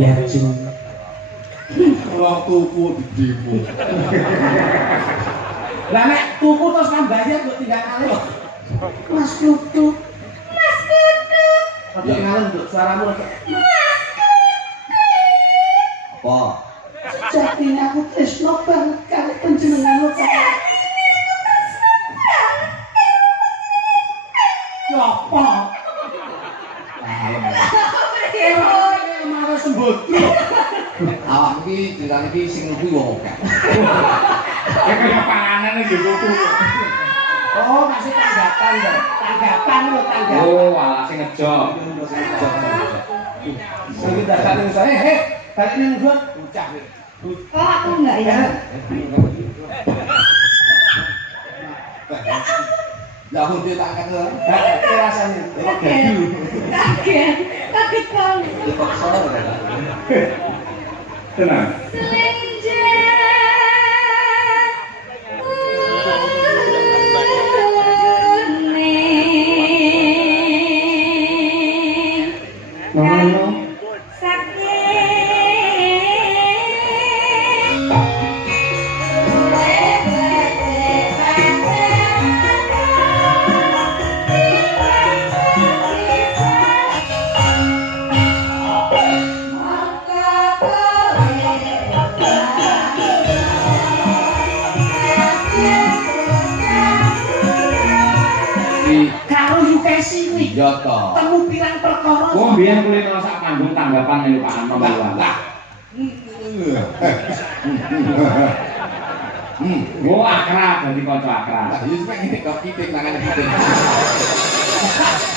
Ya jing. Wong tuku didimu. Lah nek tuku terus tambahnya kok tinggal ngalih. Mas Kutu. Mas Kutu. Ojo ngalih nduk suaramu ojo. Mas Kutu. Apa? Sejatine aku tresno banget karo panjenenganmu Kak. Apa? Marah sembodro. Awak iki dilan iki sing kuwi wong akeh. Kaya panganan iki kuku. Oh, masih tanggapan lho. Tanggapan lho, tanggapan. Oh, alah sing ngejok. Sing datang saya, balik nang gua ucap. Oh, aku enggak ya. Lah aku dia tak kenal. Kayak rasanya. Kaget banget. Dipaksa ora. Tenang. Iya toh. Temu pirang perkara. Wong biyen kulino sak panggung tanggapan niku Pak Anton Baluan. Wo akrab dadi kanca akrab. Lah iya sampe ngene kok pitik nangane pitik.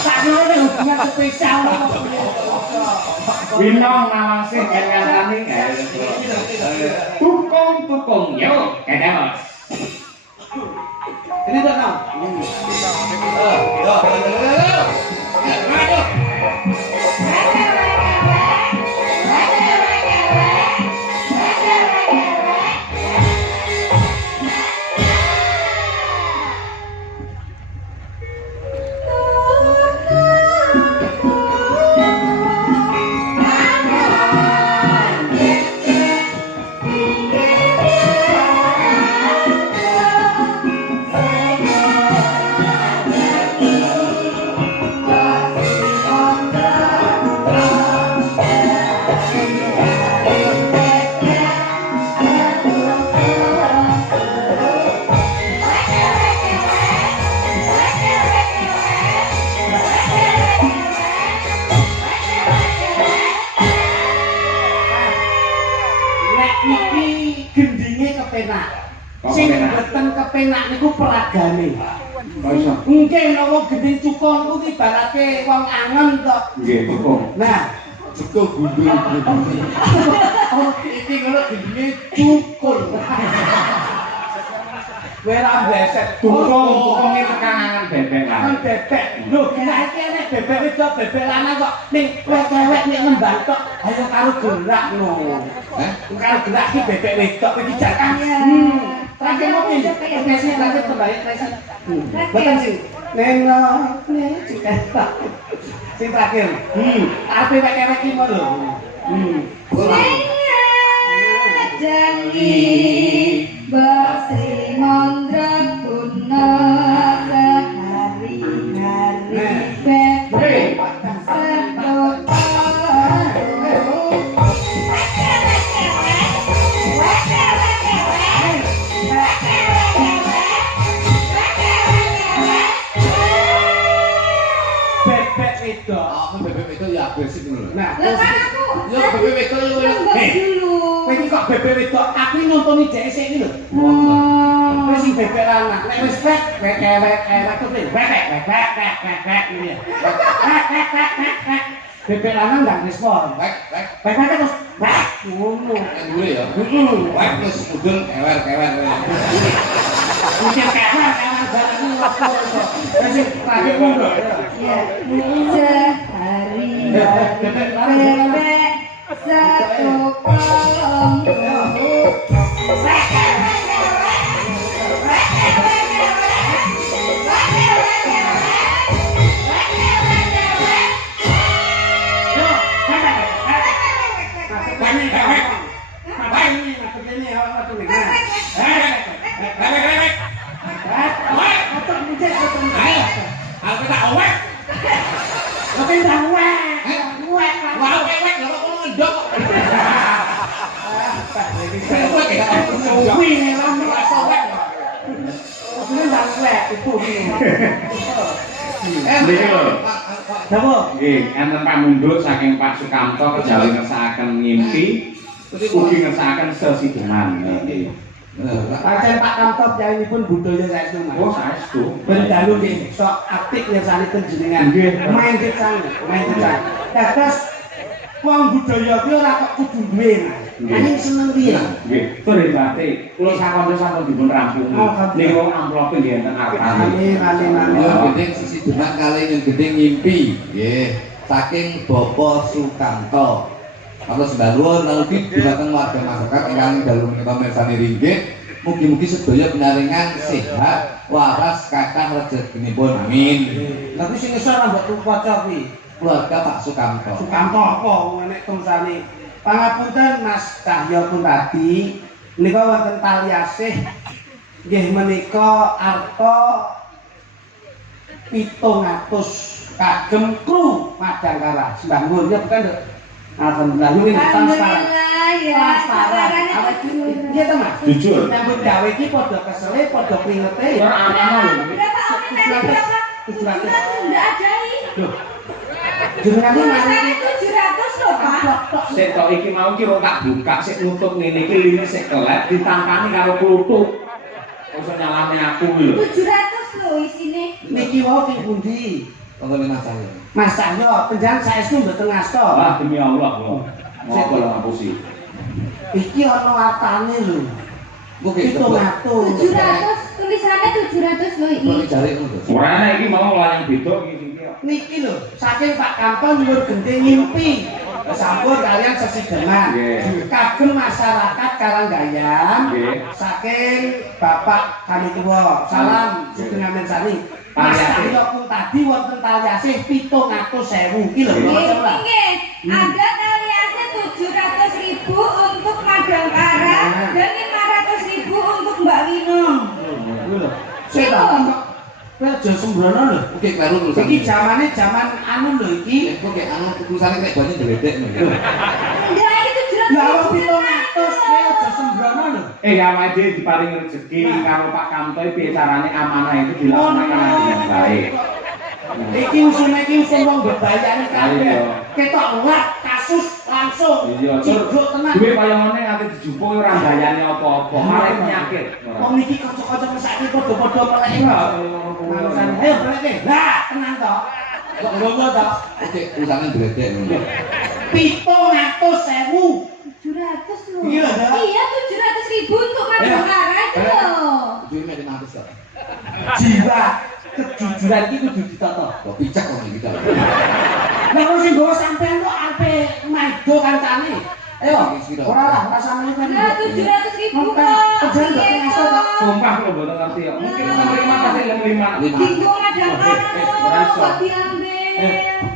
Sakjane hubungan spesial kok. Winong nawasi ngenteni. Tukung yo kedemos. Ini tuh nang. Sing mboten kepenak niku peragane. Nggih nopo gending cukong niku ibarate wong angen to. Nggih, cukong. Nah, Cukul gundul. oh iki ngono gendinge cukul. Wera bleset Tukung iki tekanangan bebek lah. Kan bebek. Lho, kira iki nek bebek wedok bebek lanang kok ning wewek nek nembang tok ayo karo gerak no. Karo gerak iki bebek wedok iki jakan. Terakhir mau pindah ke Indonesia terakhir kembali Indonesia. Betul sih. Neno, cita. Sing terakhir. Ape wek-wek iki mau lho. Janji bersih mondra guna sehari-hari bebek sedot bebek itu. Aku bebek itu ya agresif ngono. Nah, lepas aku Yo bebek itu yo. dulu kowe iki kok bebek wedok, aku nyontoni dhek sik iki lho. Wis sing bebek lanang, nek wis wek-wek kuwi wek ini ya. Bebek lanang ndak respon. Wek Terus wek ngono. dulu ya. Wek wis mudun kewer-kewer. Mungkin kewer jalan ini waktu itu. Wis terakhir ngono. ya sehari bebek satu kolong Niki lho. Napa? Nggih, enten pamundhut saking Pak Sukamto kejawi ngersakaken ngimpi ugi ngersakaken sesideman. Nggih. Pancen Pak Kamto piyambakipun budaya saestu Mas. Oh, saestu. Ben dalu nggih sok aktif ngersani panjenengan. Main kecang. Dados wong budaya kuwi ora kok kudu duwe Mas. Nanging seneng piye? Nggih, tur hebate. Kula sakono sampun dipun rampung. Niku amplope nggih enten artane. Amin. Yang gedeng sisi demak kali yang gedeng ngimpi. Nggih, saking Bapak Sukamto. Kalau sedaluan lalu dumateng warga masyarakat ingkang dalu menika mirsani ringgit, mugi-mugi sedaya pinaringan sehat, waras kathah rezekinipun. Amin. Tapi sing iso ora mbok waca kuwi. Keluarga Pak Sukamto. Sukamto apa nek tulisane. Pangapunten Mas Cahyo Purwadi, menika wonten tali asih nggih menika arta 700 kagem kru Madangkara. Sembah nuwun ya bukan Dok. Alhamdulillah ini transparan. Transparan. Awak iki to Mas. Jujur. Nyambut gawe iki padha kesele, padha kringete. Ora amanah lho. Berapa orang tadi berapa? 700. Enggak ada ini. Loh. Jenengane Tulisannya mari 700 loh Pak. Sik tok iki mau ki ora tak buka, sik nutup ngene iki lini sik kelep ditampani karo kluthuk. Ora nyalane aku lho. 700 loh isine. niki wau ing pundi? Wonten Mas Cahyo. Mas Cahyo, panjenengan saestu mboten ngasta. Ah demi Allah kula. Mau kula ngapusi. Iki ana artane lho. Oke, 700. 700 tulisannya 700 loh ini. Kok dicari ngono to? Ora ana iki mau layang beda iki iki. Niki lho, saking Pak Kamto nyuwun gendhe ngimpi. Sampun kalian sesideman. Nggih. Kagem masyarakat Karanggayan. Nggih. Saking Bapak kami tuwa. Salam sugeng amin sani. Mas Tali asih. Cahyo pun tadi wonten tali asih 700.000 iki lho. Ini ada tali asih 700.000 untuk Madangkara dan 500.000 untuk Mbak Winong. Sik ta. Kowe aja sembrono lho. Oke, karo tulisan. Iki zamane zaman anu lho iki. Oke, anu tulisane kayak banyak deledek ngono. Enggak, ini 700. Lah wong 700 kowe aja sembrono lho. Awake dhewe diparingi rezeki karo Pak Kamto piye carane amanah itu dilaksanakan dengan baik. Iki usune iki usun wong bebayane kabeh. Iya. Ketok lat kasus langsung. Iya, tur Ciduk tenan. duwe kaya ngene ate dijupuk ora mbayani apa-apa, malah penyakit. Wong niki kanca-kanca mesake padha-padha meleki. Ayo meleki. Lah, tenang to. Kok ngono to? Oke, tulisane deledek ngono. 700.000. 700 loh. Iya, Dok. Iya, 700.000 untuk Madangkara itu loh. Ujungnya ada nanti kok. Jiwa kejujuran iki kudu ditata. Kok picak kok gitu. Lah kok sing gowo sampean kok ape maido kancane. Ayo, ora lah, ora sampeyan kan. Nah, 700.000 kok. Sumpah kula mboten ngerti kok. Mungkin menerima kasih yang 5. Dinggo Madangkara kok diambil.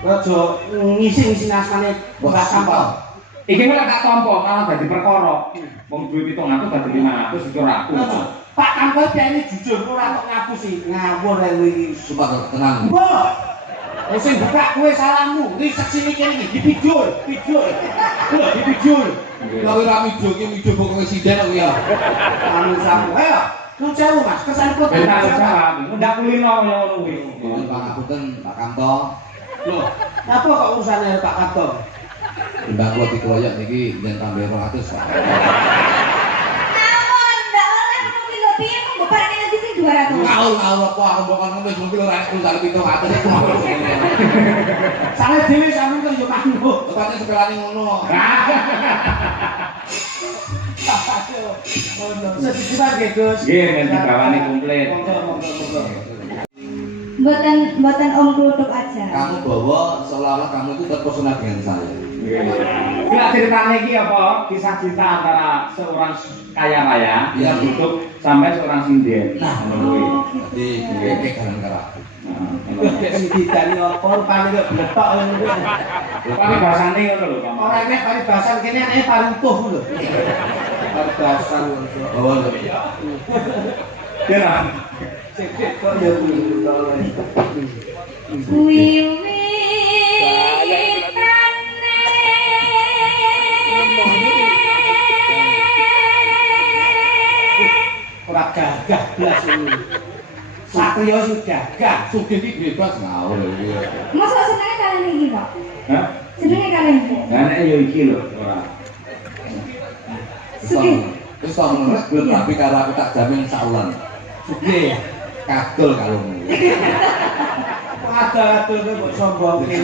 Aja ngisi-ngisi asmane Mbak Kamto. Iki malah tak tampa malah dadi perkara. Wong duwe 700 dadi 500 iki ora aku. Pak Kamto piye jujur ora kok ngapusi. Ngawur iki. Sumpah tenang. Mbok. Wis sing buka kowe salammu. Iki seksi iki iki dipijul. Lho dipijul. Lawe ra mido iki mido pokoke sinden kok ya. Anu samu. Ayo. Nun sewu Mas, kesanipun. Benar jawab. Ndak kulino kaya ngono kuwi. Mohon pangapunten Pak Kamto. Loh, apa kok urusane Pak Kamto? Timbang kula dikeroyok niki yen tambah 200, Pak. Namun, ndak oleh ngono lho piye kok mbok nanti sing 200. Ngawur apa aku mbok ngono wis mungkin ora enak tulisane 700 iku. Sale dhewe sampeyan kok yo manut. Tepatnya sepelane ngono. Sedhipan nggih, Gus. Nggih, men dibawani komplit. Monggo. Mboten om kluthuk aja. Kamu bawa seolah-olah kamu itu terpesona dengan saya. Enggak ceritanya iki apa? Kisah cinta antara seorang kaya raya yang tutup sampai seorang sinden. Nah, ngono kuwi. Jadi kayak garan karo aku. Nek sing didani apa rupane kok bletok ngono kuwi. Rupane bahasane ngono lho, Pak. Ora nek paribasan kene anake parutuh lho. Paribasan ngono. Bawa lho. Ya. Sik kok ya ora gagah blas ini. Satrio sing gagah. Sugih iki bebas ngawur iki. Masa senenge kalian iki, Pak? Hah? Senenge kalian iki? Lah nek yo iki lho ora. Sugih. Wis tak ngono gue tapi karo aku tak jamin saulan. Sugih. Kadol kalungmu. Adal-adal kowe mbok sombongke.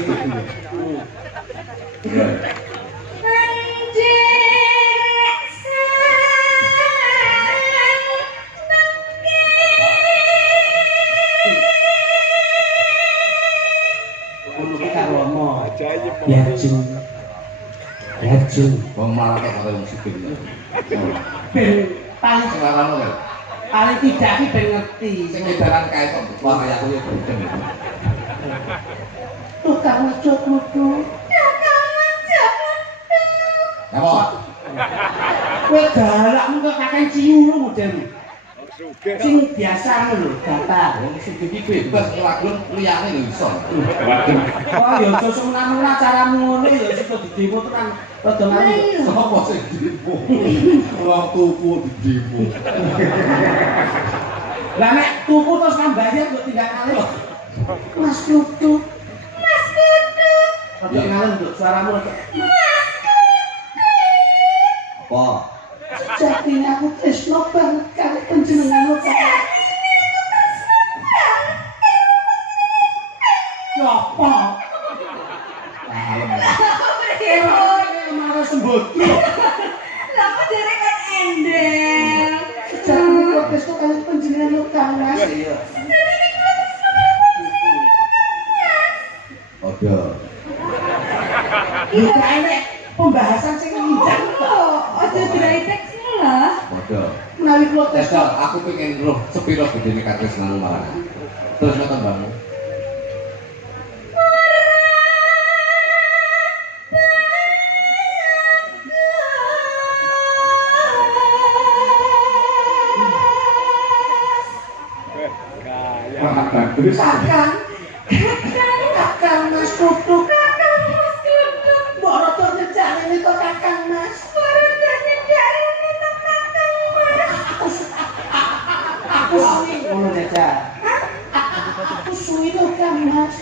Ngono ki karo omo. Ya jeng. Ya jeng. Wong malah kok karo wong sugih. Ben paling Sing larano kae. paling tidak ki ben ngerti. Sing edaran kae kok wah kaya aku yo gedeng. Tukang ngecuk mutu. Apa? Kowe galak mung kok kakek ciu model. Sing biasa ngono lho, datar. Wong sugih iki bebas ngelakuin liyane lho iso. Waduh. Oh ya aja semena-mena caramu ngono ya sik didemo tenan rada ngene. Sopo sing demo? Wong tuku didemo. Lah nek tuku terus nambayar kok tinggal ngalih. Mas Kutu. Mas Kutu. Rada ngalih nduk suaramu rada. Apa? Jatine aku tresno banget karo panjenengan kok. Ya apa? Kalem. Marah sembodro. Lah kok derek kan endel. Jatine kok tresno karo panjenengan kok Kang Mas. Iya. Ada. Iya enek pembahasan sing nginjak kok. Oh, aja dry text-mu lah. Ada. Menawi kula tes Tesal, aku pengen roh sepiro gedene katresnanmu marang. Terus ngoten Bang. Wah, bagus. Kakang. Kakang Mas Kutu. Kakang Mas Kutu. Mbok rada nyejak rene to Kakang Mas. Rada nyejak rene to Kakang Mas. Aku suwi ngono jajal. Aku suwi to Kang Mas.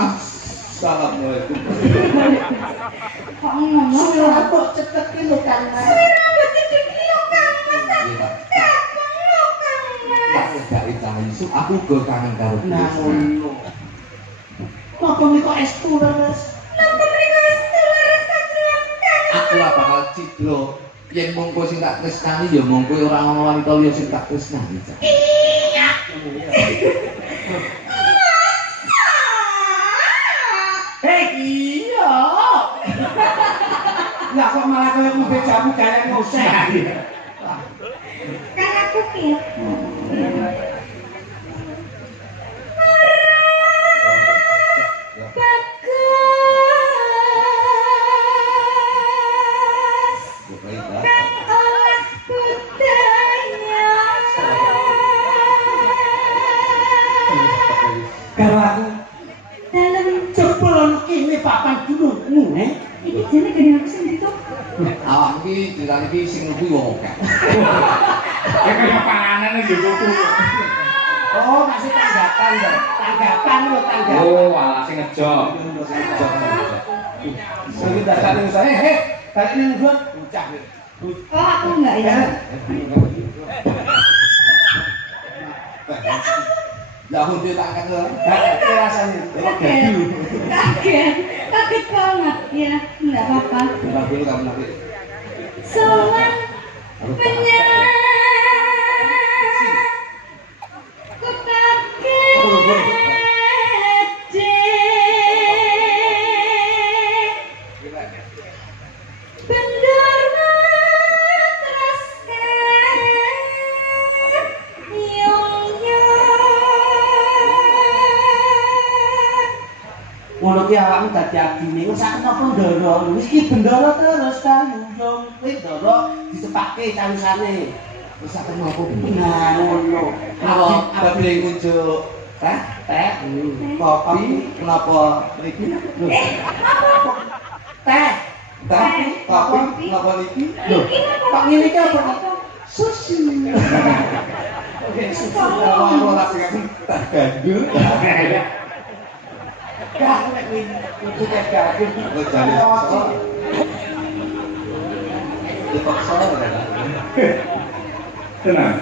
Assalamualaikum. Kok ngono? Suwi ora kok cekek ki lho Kang Mas. Aku go kangen karo Nah ngono. Napa niku estu leres? aku lah bakal cidro yen mongko sing tak tresnani ya mongko ora ana wanita liya sing tak tresnani. Iya. Lah kok malah koyo ngombe jamu galen ngosek. Kan aku ki. Karo aku Dalam jebul kene papan gunungmu, ini jane gede aku sing ditok. Awak iki dilan iki sing luwi wong akeh. Ya kaya panganan yo kuku. Oh, masih tanggapan lho. Tanggapan lho, tanggapan. Oh, alah sing ngejok. Sing datane saya, tadi ning gua bocah. Oh, aku enggak ya. Ya aku dia tak kenal. Kayak rasanya. Kaget banget ya, enggak apa-apa. Bilang dulu kamu nanti. Sowan penyanyi ku kaget bener teraskan ngono ki awakmu dadi adine wis sak napa ndara wis iki bendara terus kayu yo kuwi ndara disepake carusane Wis sak napa. nah ngono Apa babi ngunjuk teh? Kopi kenapa mriki? teh Teh, kopi kenapa niki? lho kok ngene iki apa susu. Oke, susu. Kalau ora sing tak gandul. Gak nek itu kayak gaduh. Kok jane sok. Dipaksa ora. Tenang.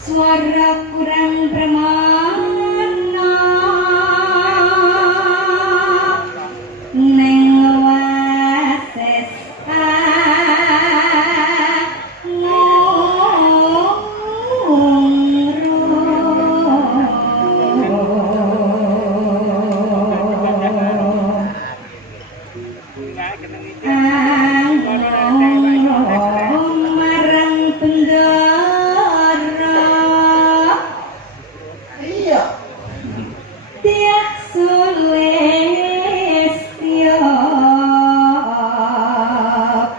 Suara kurang bermana neng wases marang penggara Iya. tiak sulestyo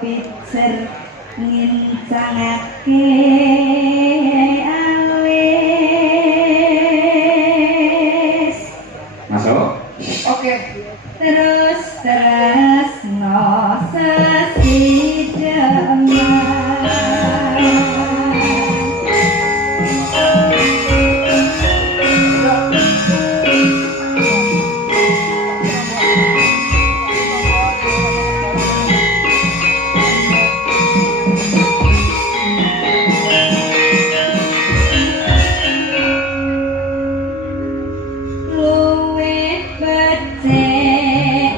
picer ngincangake alis Masuk. Oke. terus no luwih becik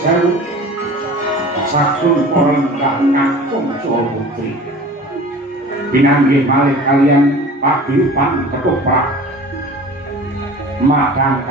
sewu sakun porengkang kakung Jawa Putri pinanggih malih kalian paguyuban ketoprak madang